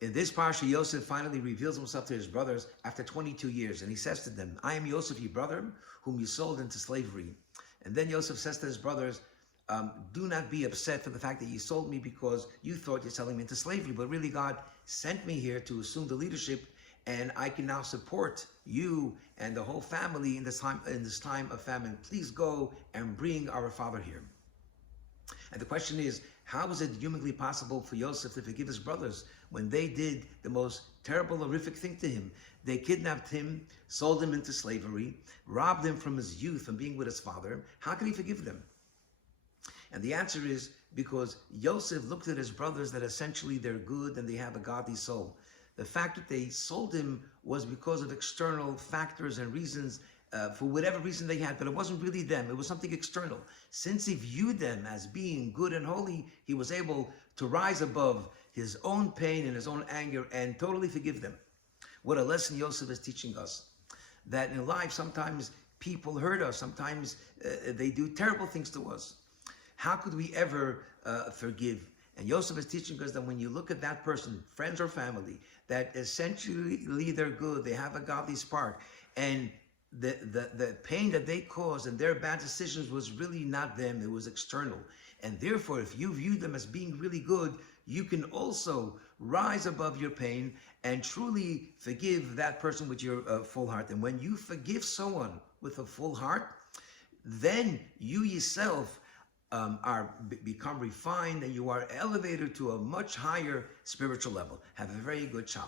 In this parsha, Yosef finally reveals himself to his brothers after 22 years, and he says to them, I am Yosef, your brother, whom you sold into slavery. And then Yosef says to his brothers, do not be upset for the fact that you sold me because you thought you're selling me into slavery, but really God sent me here to assume the leadership, and I can now support you and the whole family in this time of famine. Please go and bring our father here. And the question is, how is it humanly possible for Yosef to forgive his brothers when they did the most terrible, horrific thing to him? They kidnapped him, sold him into slavery, robbed him from his youth and being with his father. How can he forgive them? And the answer is because Yosef looked at his brothers that essentially they're good and they have a godly soul. The fact that they sold him was because of external factors and reasons, for whatever reason they had, but it wasn't really them. It was something external. Since he viewed them as being good and holy, he was able to rise above his own pain and his own anger and totally forgive them. What a lesson Yosef is teaching us. That in life, sometimes people hurt us. Sometimes they do terrible things to us. How could we ever forgive? And Yosef is teaching us that when you look at that person, friends or family, that essentially they're good, they have a godly spark, and the pain that they caused and their bad decisions was really not them, it was external. And therefore, if you view them as being really good, you can also rise above your pain and truly forgive that person with your full heart. And when you forgive someone with a full heart, then you yourself become refined and you are elevated to a much higher spiritual level. Have a very good Shabbat.